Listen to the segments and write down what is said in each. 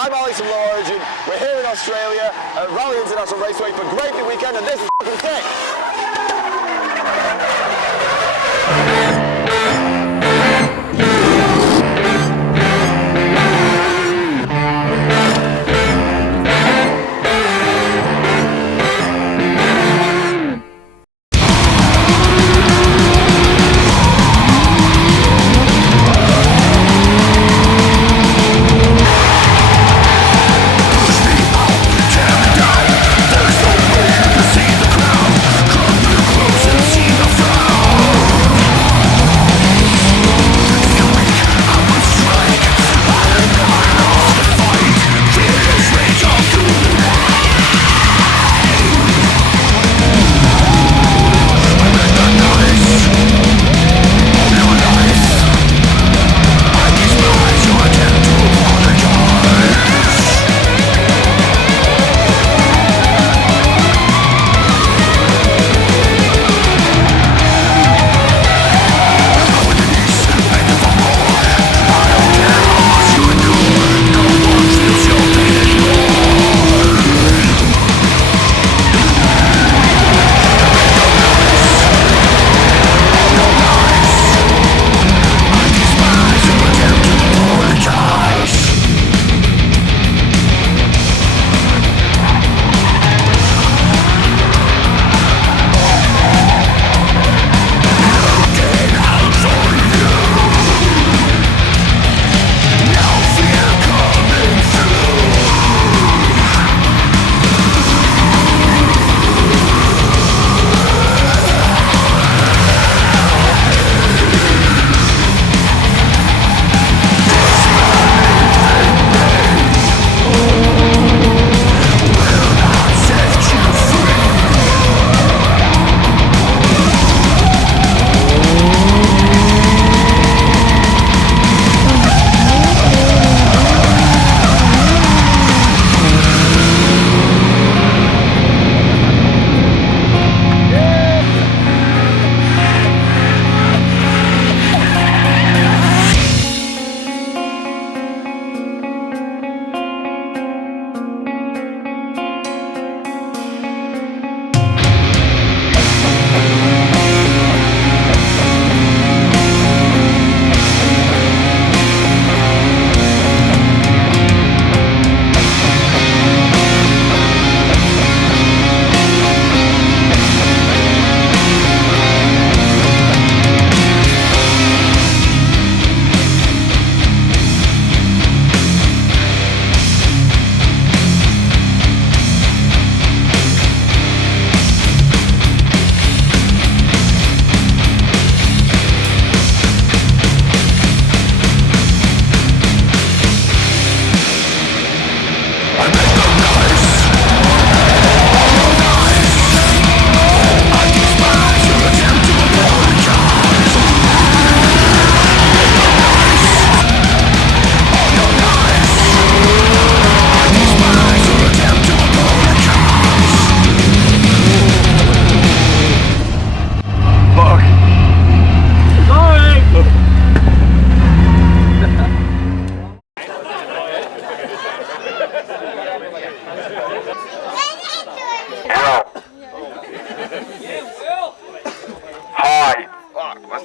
I'm Alex from Low Origin. We're here in Australia at Raleigh International Raceway for Great Big Weekend, and this is f***ing sick!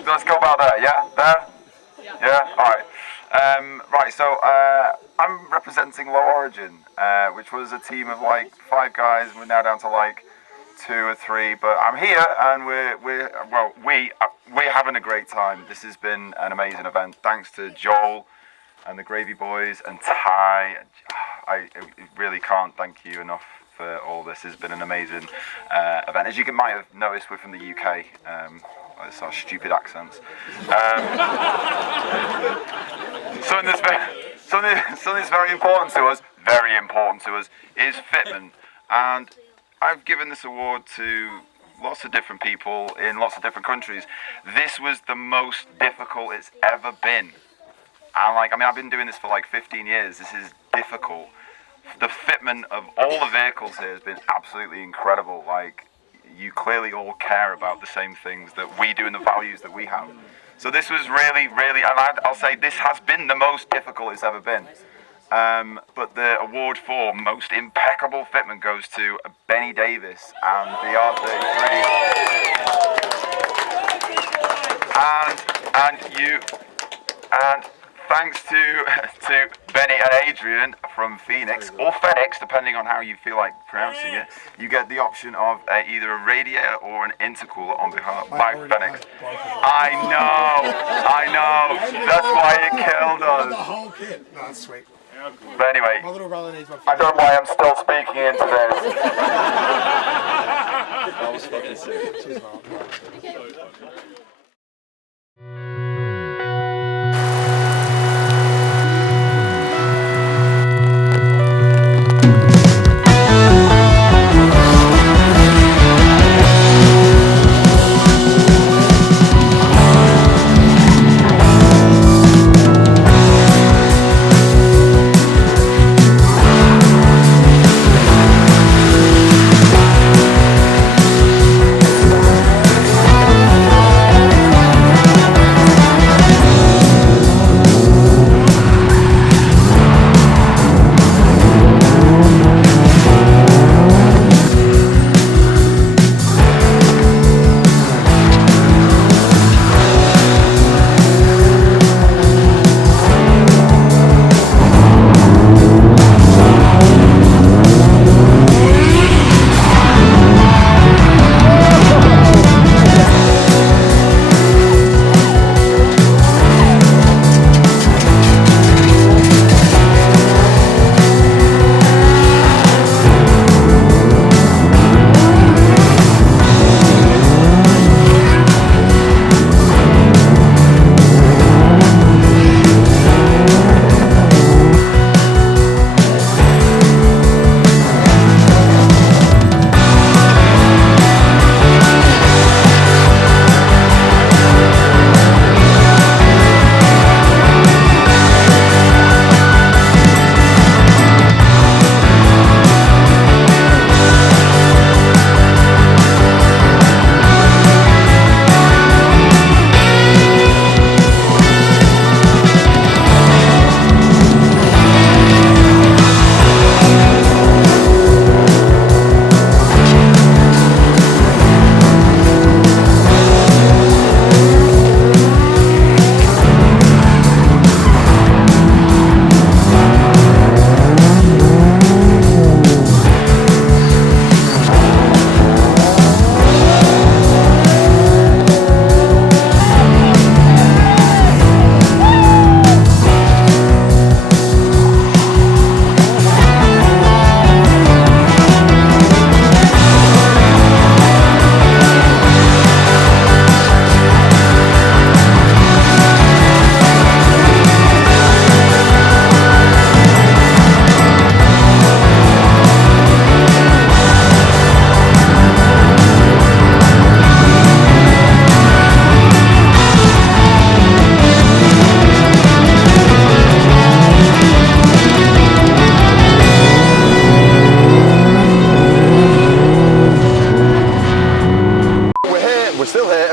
Let's go about there, yeah? There? Yeah? Alright. Right, so I'm representing Low Origin, which was a team of like 5 guys, and we're now down to like 2 or 3, but I'm here and we're having a great time. This has been an amazing event, thanks to Joel and the Gravy Boys and Tye. I really can't thank you enough for all this. It's been an amazing event. As you might have noticed, we're from the UK. It's our stupid accents. Something that's very important to us, is fitment. And I've given this award to lots of different people in lots of different countries. This was the most difficult it's ever been. And I've been doing this for like 15 years. This is difficult. The fitment of all the vehicles here has been absolutely incredible. You clearly all care about the same things that we do and the values that we have. So this was really, and I'll say this has been the most difficult it's ever been. But the award for most impeccable fitment goes to Benny Davis and the R33. And thanks to Benny and Adrian from Phoenix, or FedEx, depending on how you feel like pronouncing it, you get the option of either a radiator or an intercooler on behalf by FedEx. I know, that's why it killed us. The whole kit. No, that's sweet. But anyway, My little brother needs my I don't know why I'm still speaking into this. That was fucking sick. Cheers, man.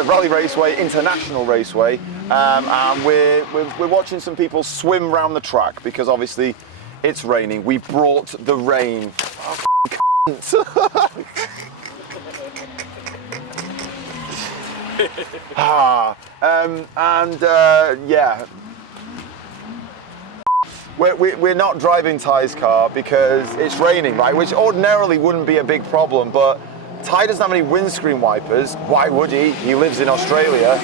Raleigh Raceway, International Raceway, and we're watching some people swim round the track because obviously it's raining. We brought the rain. Yeah. We're not driving Ty's car because it's raining, right? Which ordinarily wouldn't be a big problem, but Tye doesn't have any windscreen wipers. Why would he? He lives in Australia.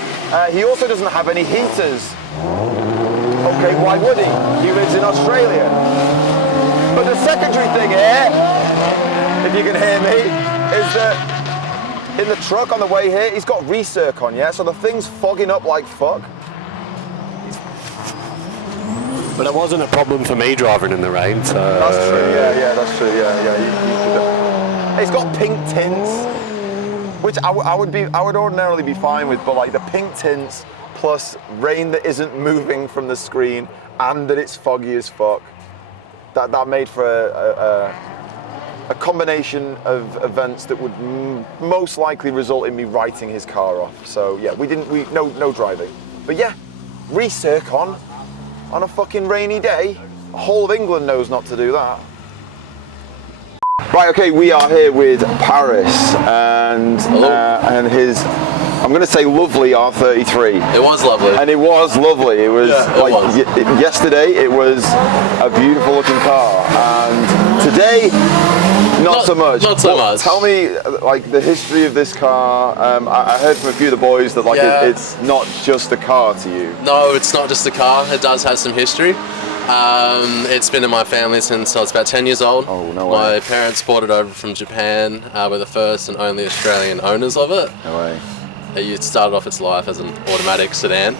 He also doesn't have any heaters. Okay, why would he? He lives in Australia. But the secondary thing here, if you can hear me, is that in the truck on the way here, he's got recirc on, yeah? So the thing's fogging up like fuck. But it wasn't a problem for me driving in the rain, so... That's true, yeah, that's true, yeah. It's got pink tints, which I would ordinarily be fine with, but like the pink tints plus rain that isn't moving from the screen and that it's foggy as fuck, that made for a combination of events that would most likely result in me writing his car off. So yeah, no driving. But yeah, recirc on a fucking rainy day. whole of England knows not to do that. Right, okay, we are here with Paris and his, I'm going to say lovely R33. It was lovely. And it was lovely. It was yesterday it was a beautiful looking car, and today not so much. Not so much. Tell me like the history of this car. I heard from a few of the boys that like it's not just a car to you. No, it's not just a car. It does have some history. It's been in my family since I was about 10 years old. Oh, no way. My parents brought it over from Japan. We're the first and only Australian owners of it. No way. It started off its life as an automatic sedan.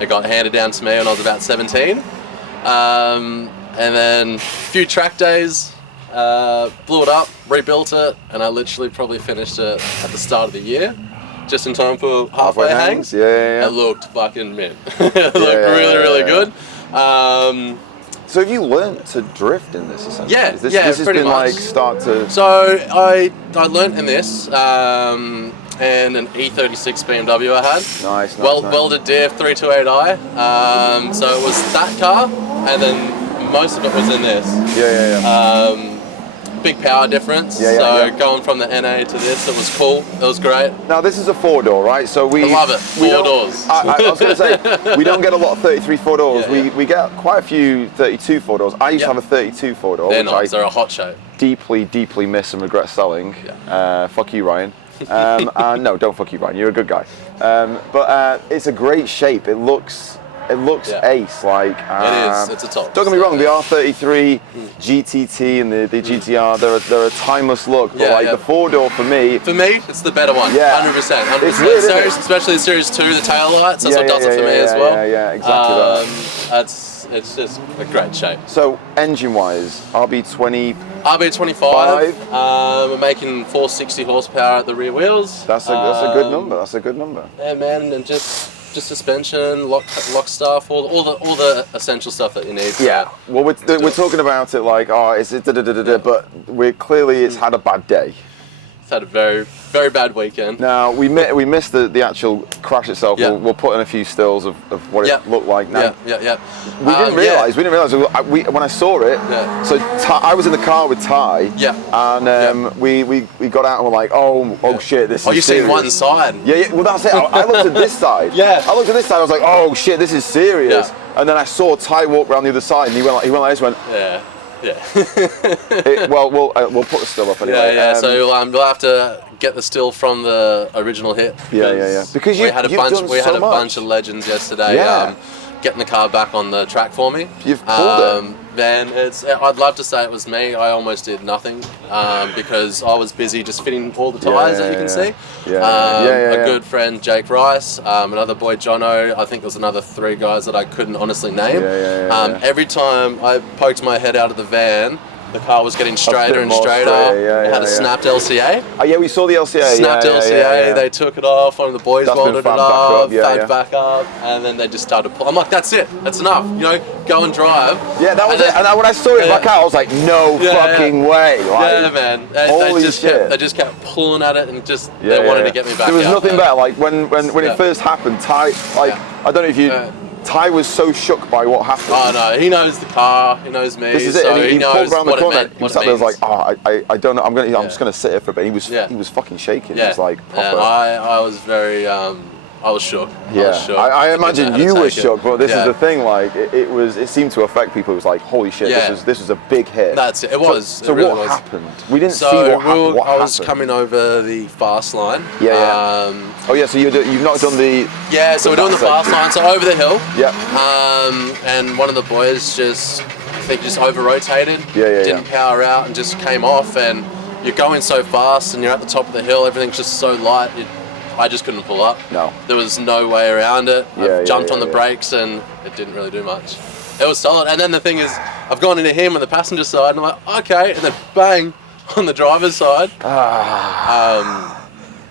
It got handed down to me when I was about 17. And then a few track days, blew it up, rebuilt it, and I literally probably finished it at the start of the year. Just in time for halfway hangs. Yeah. It looked fucking mint. It looked really good. So have you learnt to drift in this essentially? Yeah, This yeah, has pretty been much. like start to... So I learnt in this, and an E36 BMW I had. Nice. Welded DF 328i. So it was that car, and then most of it was in this. Yeah. Big power difference. Going from the NA to this, it was cool. It was great. Now this is a 4-door, right? So I love it. Four doors. I was going to say, we don't get a lot of 33 4-doors. Yeah. We get quite a few 32 4-doors. I used to have a 32 4-door, They're which nice. I They're a hot shape. deeply miss and regret selling. Yeah. Fuck you, Ryan. No, don't fuck you, Ryan. You're a good guy. But it's a great shape. It looks ace. Like it is. It's a top. Don't get me wrong. The R33 GTT and the GTR, they're a timeless look. But the 4-door for me. For me, it's the better one. Yeah. 100%. It's weird, isn't it? Especially the Series 2, the tail lights. That's what does it for me as well. Yeah, exactly. It's just a great shape. So engine-wise, RB20. RB25. We're making 460 horsepower at the rear wheels. That's a good number. That's a good number. Yeah, man, and just suspension, lock stuff, all the essential stuff that you need. Yeah. Well, we're talking about it like, but it's had a bad day. It's had a very bad weekend. Now we missed the actual crash itself. Yeah. We'll put in a few stills of what it looked like. Now, Yeah. We didn't realise. When I saw it. Yeah. So I was in the car with Ty. Yeah. And we got out and we're like, oh shit, this is. Oh, you've seen serious. one side. Yeah. Well, that's it. I looked at this side. Yeah. I looked at this side. I was like, oh shit, this is serious. Yeah. And then I saw Ty walk around the other side, and he went like this. Went. Yeah. We'll put the still up anyway. Yeah. So we'll have to get the still from the original hit. Yeah. Because we had a bunch of much. legends yesterday. Yeah. Getting the car back on the track for me. You've pulled it. Man, I'd love to say it was me. I almost did nothing because I was busy just fitting all the tyres that you can see. A good friend, Jake Rice, another boy, Jono. I think there was another 3 guys that I couldn't honestly name. Every time I poked my head out of the van, the car was getting straighter and straighter. It had a snapped LCA. Oh yeah, we saw the LCA. Snapped LCA. They took it off. One of the boys welded it up, fagged back up, and then they just started pulling. I'm like, that's it. That's enough. Go and drive. Yeah, that was it. And when I saw it back out, I was like, no fucking way. Like, man. Holy shit. They just kept pulling at it and just they wanted to get me back. There was nothing better. Like when it first happened, Ty. I don't know if you. Ty was so shook by what happened. Oh no, he knows the car, he knows me. This is it. So he knows pulled around the corner. He sat there, was like, I don't know. I'm just gonna sit here for a bit. He was fucking shaking. Yeah. He was like, and I was very I was shook. Yeah, I imagine you were shook, but this is the thing. Like it seemed to affect people. It was like, holy shit, this was a big hit. That's it. It was. So really what happened? We didn't see what happened. I was happened. coming over the fast line. So you've not done the. Yeah, so we're doing the fast line. So over the hill. Yeah. And one of the boys just over rotated. Didn't power out and just came off. And you're going so fast and you're at the top of the hill. Everything's just so light. I just couldn't pull up. No. There was no way around it. I jumped on the brakes and it didn't really do much. It was solid. And then the thing is, I've gone into him on the passenger side and I'm like, okay. And then bang on the driver's side.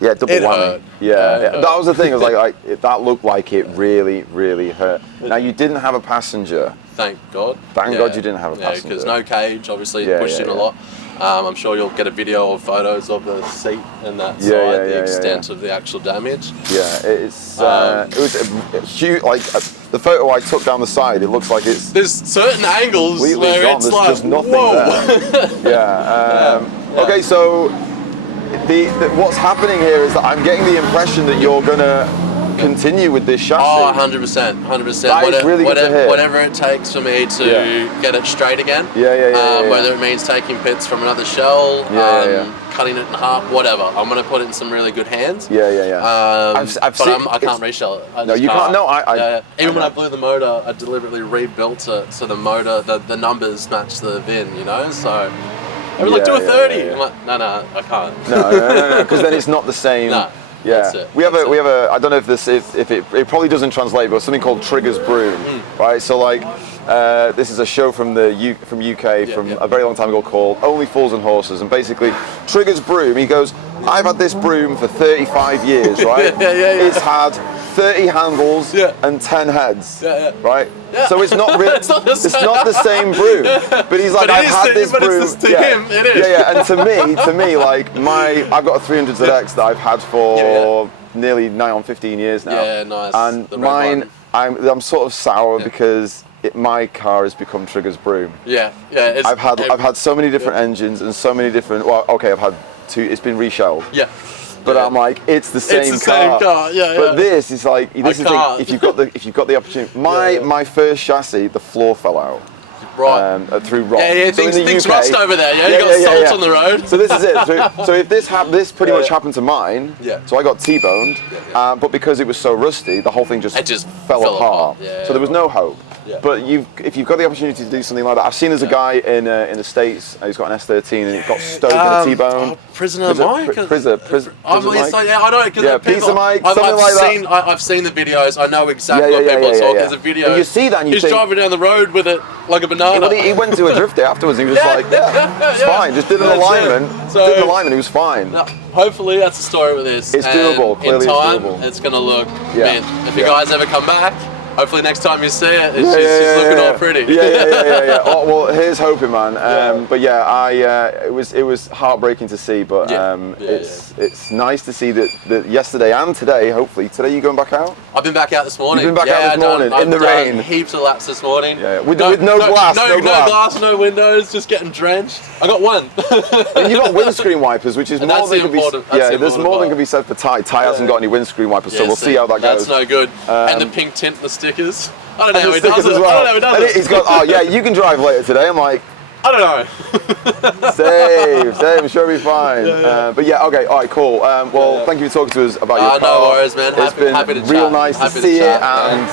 Yeah, double whammy. Hurt. Yeah. That was the thing. It was like that looked like it really hurt. Now you didn't have a passenger. Thank God. Thank God you didn't have a passenger. because no cage, obviously pushed in a lot. I'm sure you'll get a video or photos of the seat and that side, the extent of the actual damage. Yeah, it's it was a huge. Like the photo I took down the side, it looks like it's. There's certain angles where gone. it's There's like, just nothing whoa. there. Okay, so the what's happening here is that I'm getting the impression that you're gonna continue with this chassis. Oh, 100%, 100%. That is really good to hear. Whatever it takes for me to get it straight again. Whether it means taking bits from another shell, cutting it in half, whatever. I'm going to put it in some really good hands. I've seen, I can't reshell it. No, you can't. No, Even when I blew the motor, I deliberately rebuilt it so the motor, the numbers match the VIN, you know? So I was like, do a 30. I'm like, no, I can't. No, because then it's not the same. No. Yeah, we have a. I don't know if it probably doesn't translate, but something called Triggers Broom, right? So like, this is a show from the UK from a very long time ago called Only Fools and Horses, and basically Triggers Broom. He goes, I've had this broom for 35 years, right? It's had 30 handles and 10 heads, right? Yeah. So it's not really, it's not the same broom. But he's like, I've had this broom. To him, it is. And to me, like I've got a 300 ZX that I've had for nearly 9 on 15 years now. Yeah, nice. And mine, I'm sort of sour because my car has become Triggers Broom. I've had so many different engines and so many different. Well, okay, I've had 2. It's been reshelled. But I'm like, it's the same car. But this is like, this is the, if you've got the opportunity. My first chassis, the floor fell out. Through rot. Things rust over there. You got salt on the road. So this is it. So if this pretty much happened to mine. So I got T-boned, but because it was so rusty, the whole thing just fell apart. So there was no hope. But if you've got the opportunity to do something like that, I've seen there's a guy in the States who's got an S13 and it got stoked in a T-bone. Prisoner Mike? I know, because Pizza Mike, something like that. I've seen the videos, I know exactly what people are talking. There's a video. And you see that and you he's driving down the road with it like a banana. He went to a drift day afterwards and he was like, it's fine, just did an alignment. He was fine. Hopefully that's the story with this. It's doable, clearly in time, it's doable. It's going to look, man, if you guys ever come back, hopefully next time you see it, she's looking all pretty. Oh, well, here's hoping, man. But it was heartbreaking to see, but it's nice to see that yesterday and today, hopefully. Today you going back out? I've been back out this morning. You've been back out this morning, in the rain. Heaps of laps this morning. With no glass, no glass, no windows, just getting drenched. I got one. And you got windscreen wipers, which is more than can be. There's more than can be said for Tye. Tye hasn't got any windscreen wipers, so we'll see how that goes. That's no good. And the pink tint, the stickers. I don't know how he does it. I don't know how he does it. He's got, you can drive later today. I'm like, I don't know. Save, sure be fine. But all right, cool. Well, thank you for talking to us about your car. No worries, man. It's been happy to real chat. nice to see it, and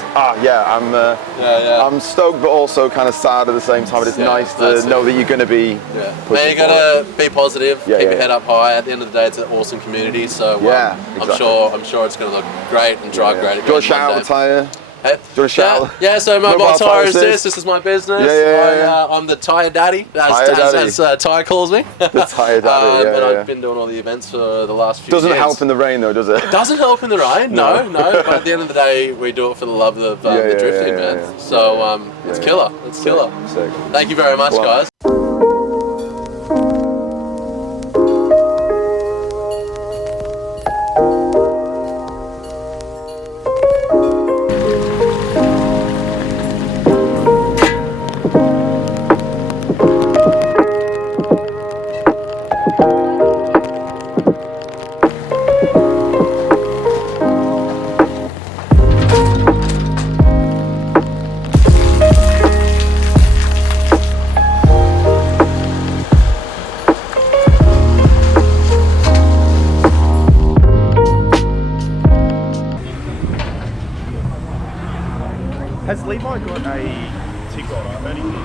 I'm stoked, but also kind of sad at the same time. But it's nice to know that you're going to be. Man, you got to be positive. Keep your head up high. At the end of the day, it's an awesome community. So exactly. I'm sure it's going to look great and drive great. Do you want to shout out the Tyre? Hey? Do you want to shout? So Mobile Tyre Assist. This is my business. I'm the Tyre Daddy, as Tye calls me. The Tyre Daddy, But I've been doing all the events for the last few years. Doesn't help in the rain though, does it? Doesn't help in the rain, no. But at the end of the day, we do it for the love of the drifting, man. So it's killer. It's killer. Sick. Thank you very much, guys. Has Levi got a tick on or anything?